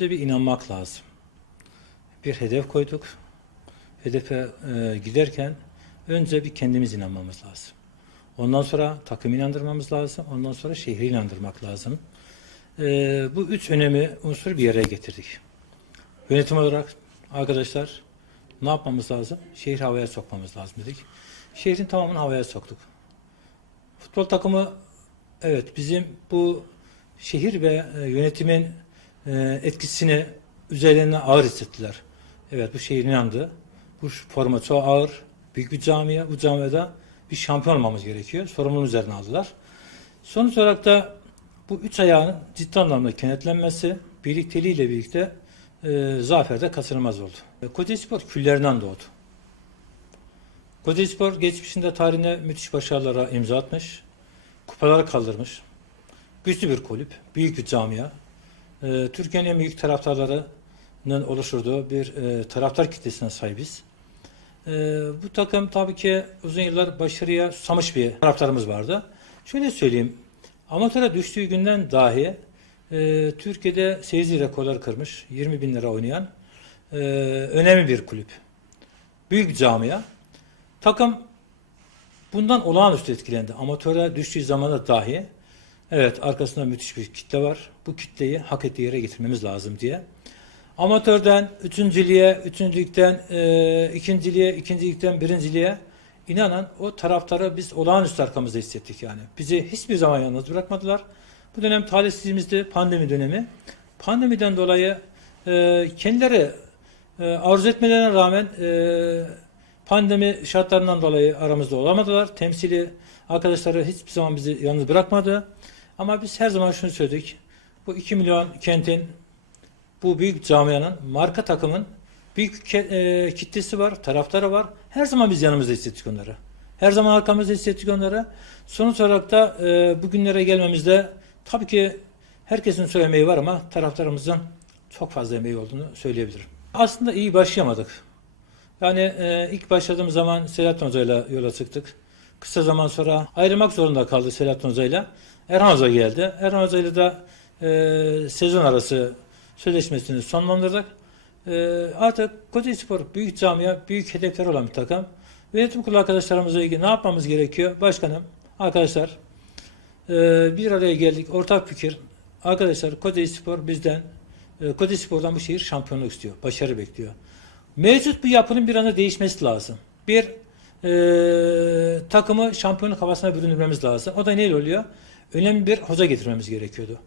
Önce bir inanmak lazım. Bir hedef koyduk. Hedefe e, giderken önce bir kendimiz inanmamız lazım. Ondan sonra takım inandırmamız lazım. Ondan sonra şehri inandırmak lazım. E, bu üç önemli unsuru bir yere getirdik. Yönetim olarak arkadaşlar ne yapmamız lazım? Şehri havaya sokmamız lazım dedik. Şehrin tamamını havaya soktuk. Futbol takımı evet bizim bu şehir ve e, yönetimin e, etkisini üzerlerine ağır hissettiler. Evet bu şehir inandı. Bu forma çok ağır. Büyük bir camiye. Bu camiada bir şampiyon olmamız gerekiyor. Sorumluluğun üzerine aldılar. Sonuç olarak da bu üç ayağın ciddi anlamda kenetlenmesi birlikteliğiyle birlikte e, zaferde kaçınılmaz oldu. E, Kocaeli küllerinden doğdu. Kocaeli geçmişinde tarihine müthiş başarılara imza atmış. Kupaları kaldırmış. Güçlü bir kulüp, büyük bir camia. E, Türkiye'nin en büyük taraftarlarının oluşturduğu bir e, taraftar kitlesine sahibiz. E, bu takım tabii ki uzun yıllar başarıya susamış bir taraftarımız vardı. Şöyle söyleyeyim, amatöre düştüğü günden dahi e, Türkiye'de seyirci rekorları kırmış, 20 bin lira oynayan e, önemli bir kulüp. Büyük camia. Takım bundan olağanüstü etkilendi. Amatöre düştüğü zamanda dahi evet arkasında müthiş bir kitle var. Bu kitleyi hak ettiği yere getirmemiz lazım diye. Amatörden üçüncülüğe, üçüncülükten e, ikinciliğe, ikincilikten birinciliğe inanan o taraftarı biz olağanüstü arkamızda hissettik yani. Bizi hiçbir zaman yalnız bırakmadılar. Bu dönem talihsizliğimizdi pandemi dönemi. Pandemiden dolayı e, kendileri e, arzu etmelerine rağmen e, pandemi şartlarından dolayı aramızda olamadılar. Temsili arkadaşları hiçbir zaman bizi yalnız bırakmadı. Ama biz her zaman şunu söyledik. Bu 2 milyon kentin bu büyük camianın, marka takımın büyük e, kitlesi var, taraftarı var. Her zaman biz yanımızda hissettik onları. Her zaman arkamızda hissettik onları. Sonuç olarak da e, bugünlere gelmemizde tabii ki herkesin söz emeği var ama taraftarımızın çok fazla emeği olduğunu söyleyebilirim. Aslında iyi başlayamadık. Yani e, ilk başladığım zaman Selahattin Hoca ile yola çıktık. Kısa zaman sonra ayrılmak zorunda kaldı Selahattin Hoca ile. Erhan Hoca geldi. Erhan Hoca ile e, sezon arası sözleşmesini sonlandırdık. E, artık Kocaeli Spor büyük camia, büyük hedefler olan bir takım. Yönetim kurulu arkadaşlarımızla ilgili ne yapmamız gerekiyor? Başkanım, arkadaşlar e, bir araya geldik. Ortak fikir. Arkadaşlar Kocaeli Spor bizden, e, Kocaeli Spor'dan bu şehir şampiyonluk istiyor. Başarı bekliyor. Mevcut bu yapının bir anda değişmesi lazım. Bir e, takımı şampiyonluk havasına büründürmemiz lazım. O da neyle oluyor? Önemli bir hoca getirmemiz gerekiyordu.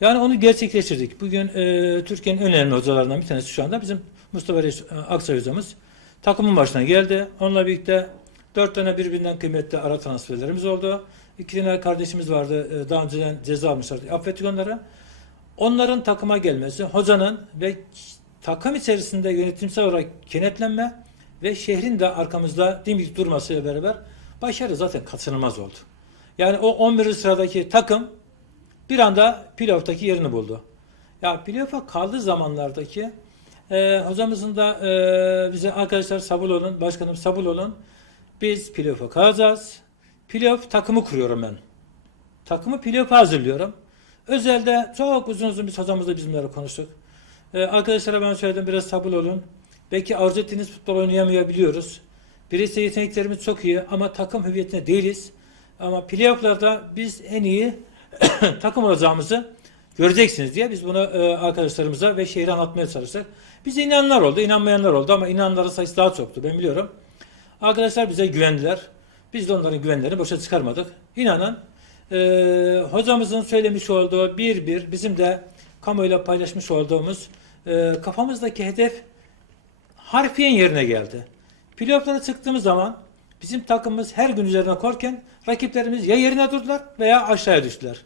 Yani onu gerçekleştirdik. Bugün e, Türkiye'nin en önemli hocalarından bir tanesi şu anda bizim Mustafa Reis e, Aksoy hocamız. Takımın başına geldi. Onunla birlikte dört tane birbirinden kıymetli ara transferlerimiz oldu. İki tane kardeşimiz vardı. E, daha önceden ceza almışlardı. Affettik onları. Onların takıma gelmesi, hocanın ve takım içerisinde yönetimsel olarak kenetlenme ve şehrin de arkamızda dimdik durmasıyla beraber başarı zaten kaçınılmaz oldu. Yani o 11. sıradaki takım bir anda playoff'taki yerini buldu. Ya playoff'a kaldığı zamanlardaki e, hocamızın da e, bize arkadaşlar sabır olun, başkanım sabır olun. Biz playoff'a kalacağız. Playoff takımı kuruyorum ben. Takımı playoff'a hazırlıyorum. Özelde çok uzun uzun biz hocamızla bizimle konuştuk. Ee, arkadaşlara ben söyledim biraz sabır olun. Belki arzu ettiğiniz futbol oynayamayabiliyoruz. Bireysel yeteneklerimiz çok iyi ama takım hüviyetine değiliz. Ama playoff'larda biz en iyi takım olacağımızı göreceksiniz diye biz bunu e, arkadaşlarımıza ve şehre anlatmaya çalıştık. Bize inananlar oldu, inanmayanlar oldu ama inananların sayısı daha çoktu ben biliyorum. Arkadaşlar bize güvendiler. Biz de onların güvenlerini boşa çıkarmadık. İnanan e, hocamızın söylemiş olduğu bir bir bizim de kamuoyuyla paylaşmış olduğumuz e, kafamızdaki hedef harfiyen yerine geldi. Playoff'lara çıktığımız zaman bizim takımımız her gün üzerine korken rakiplerimiz ya yerine durdular veya aşağıya düştüler.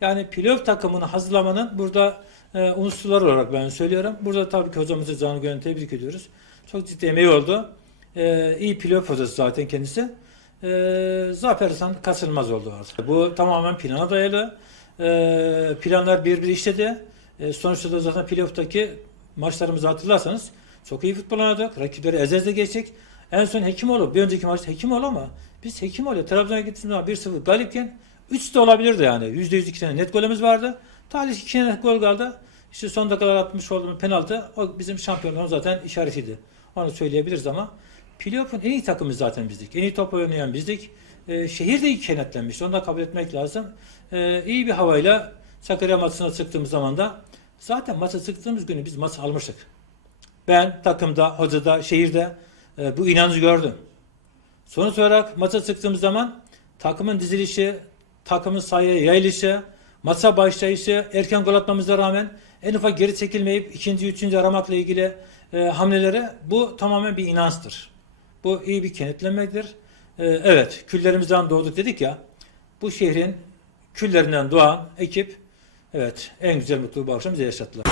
Yani playoff takımını hazırlamanın burada e, unsurları olarak ben söylüyorum. Burada tabii ki hocamızı canı gönül tebrik ediyoruz. Çok ciddi emeği oldu. E, iyi playoff hocası zaten kendisi. E, Zafer Hasan kaçınılmaz oldu artık. Bu tamamen plana dayalı. E, planlar bir bir işledi. E, sonuçta da zaten playoff'taki maçlarımızı hatırlarsanız çok iyi futbol oynadık. Rakipleri ez eze geçtik. En son Hekimoğlu, bir önceki maçta Hekimoğlu ama biz Hekimoğlu Trabzon'a gittiğimiz zaman 1-0 galipken 3 de olabilirdi yani. %100 iki tane net golümüz vardı. Talih iki tane gol kaldı. İşte son dakikalar atmış olduğumuz penaltı o bizim şampiyonluğun zaten işaretiydi. Onu söyleyebiliriz ama playoff'un en iyi takımı zaten bizdik. En iyi top oynayan bizdik. Ee, şehir de iyi kenetlenmişti. Onu da kabul etmek lazım. Ee, iyi bir havayla Sakarya maçına çıktığımız zaman da zaten maça çıktığımız günü biz maçı almıştık. Ben takımda, hocada, şehirde e, bu inancı gördüm. Sonuç olarak maça çıktığımız zaman takımın dizilişi, takımın sahaya yayılışı, maça başlayışı, erken gol atmamıza rağmen en ufak geri çekilmeyip ikinci, üçüncü aramakla ilgili e, hamleleri bu tamamen bir inançtır. Bu iyi bir kenetlenmedir. E, evet, küllerimizden doğduk dedik ya. Bu şehrin küllerinden doğan ekip evet en güzel mutluluğu bu akşam bize yaşattılar.